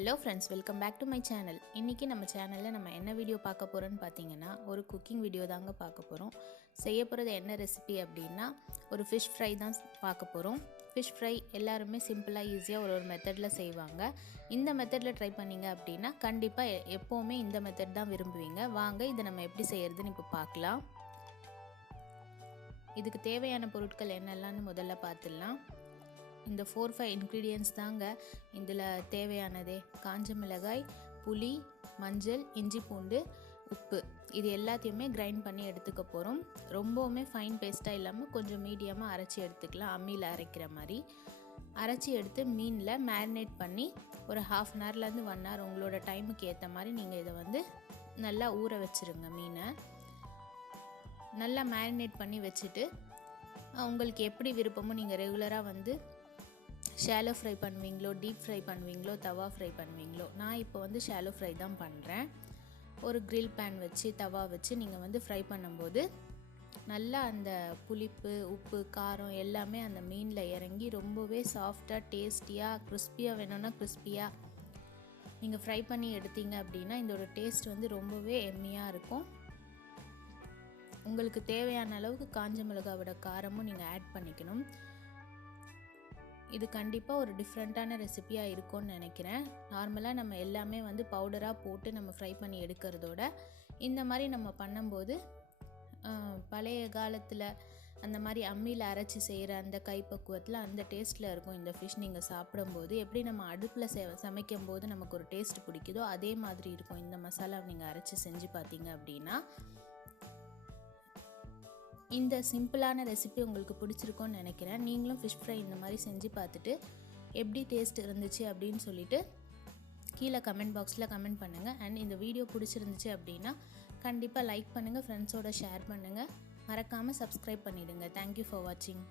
Hello friends, welcome back to my channel. இன்னைக்கு நம்ம சேனல்ல நம்ம என்ன வீடியோ பார்க்க போறோம்னு பாத்தீங்கன்னா ஒரு குக்கிங் வீடியோ தாங்க பார்க்க போறோம். செய்ய போறது என்ன ரெசிபி அப்படினா ஒரு fish fry தான் பார்க்க போறோம். fish fry எல்லாரும் சிம்பிளா ஈஸியா ஒரு மெத்தட்ல செய்வாங்க. இந்த மெத்தட்ல ட்ரை பண்ணீங்க அப்படினா கண்டிப்பா எப்பவுமே இந்த மெத்தட் தான் விரும்புவீங்க. வாங்க இத நம்ம எப்படி செய்யறதுன்னு இப்ப பார்க்கலாம். இதுக்கு தேவையான பொருட்கள் என்னெல்லாம் முதல்ல பார்த்துடலாம். இந்த 4-5 ingredients தாங்க இதில் தேவையானதே. காஞ்ச மிளகாய், புளி, மஞ்சள், இஞ்சி பூண்டு, உப்பு இது எல்லாத்தையுமே கிரைண்ட் பண்ணி எடுத்துக்க போகிறோம். ரொம்பவுமே ஃபைன் பேஸ்ட்டாக இல்லாமல் கொஞ்சம் மீடியமாக அரைச்சி எடுத்துக்கலாம். அம்மியில் அரைக்கிற மாதிரி அரைச்சி எடுத்து மீனில் மேரினேட் பண்ணி ஒரு 1/2 an hourலேருந்து 1 hour உங்களோட டைமுக்கு ஏற்ற மாதிரி நீங்கள் இதை நல்லா ஊற வச்சுருங்க. மீனை நல்லா மேரினேட் பண்ணி வச்சுட்டு உங்களுக்கு எப்படி விருப்பமோ நீங்கள் ரெகுலராக ஷாலோ ஃப்ரை பண்ணுவீங்களோ, டீப் ஃப்ரை பண்ணுவீங்களோ, தவா ஃப்ரை பண்ணுவீங்களோ. நான் இப்போ ஷாலோ ஃப்ரை தான் பண்ணுறேன். ஒரு grill pan வச்சு தவா வச்சு நீங்கள் ஃப்ரை பண்ணும்போது நல்லா அந்த புளிப்பு, உப்பு, காரம் எல்லாமே அந்த மீனில் இறங்கி ரொம்பவே சாஃப்டாக, டேஸ்டியாக, கிறிஸ்பியாக வேணும்னா கிறிஸ்பியாக நீங்கள் ஃப்ரை பண்ணி எடுத்தீங்க அப்படின்னா இதோட டேஸ்ட் ரொம்பவே எம்மியாக இருக்கும். உங்களுக்கு தேவையான அளவுக்கு காஞ்ச மிளகாவோட காரமும் நீங்கள் ஆட் பண்ணிக்கணும். இது கண்டிப்பாக ஒரு டிஃப்ரெண்ட்டான ரெசிபியாக இருக்கும்னு நினைக்கிறேன். நார்மலாக நம்ம எல்லாமே பவுடராக போட்டு நம்ம ஃப்ரை பண்ணி எடுக்கிறதோட இந்த மாதிரி நம்ம பண்ணும்போது பழைய காலத்தில் அந்த மாதிரி அம்மியில் அரைச்சி செய்கிற அந்த கைப்பக்குவத்தில் அந்த டேஸ்ட்டில் இருக்கும். இந்த ஃபிஷ் நீங்கள் சாப்பிடும்போது எப்படி நம்ம அடுப்பில் சமைக்கும் போது நமக்கு ஒரு டேஸ்ட் பிடிக்குதோ அதே மாதிரி இருக்கும். இந்த மசாலா நீங்கள் அரைச்சி செஞ்சு பார்த்தீங்க அப்படின்னா இந்த சிம்பிளான ரெசிபி உங்களுக்கு பிடிச்சிருக்கும்னு நினைக்கிறேன். நீங்களும் ஃபிஷ் ஃப்ரை இந்த மாதிரி செஞ்சு பார்த்துட்டு எப்படி டேஸ்ட் இருந்துச்சு அப்படின்னு சொல்லிட்டு கீழே கமெண்ட் பாக்ஸில் கமெண்ட் பண்ணுங்கள். அண்ட் இந்த வீடியோ பிடிச்சிருந்துச்சு அப்படின்னா கண்டிப்பாக லைக் பண்ணுங்கள், ஃப்ரெண்ட்ஸோட ஷேர் பண்ணுங்கள், மறக்காமல் சப்ஸ்கிரைப் பண்ணிவிடுங்க. தேங்க்யூ ஃபார் வாட்சிங்.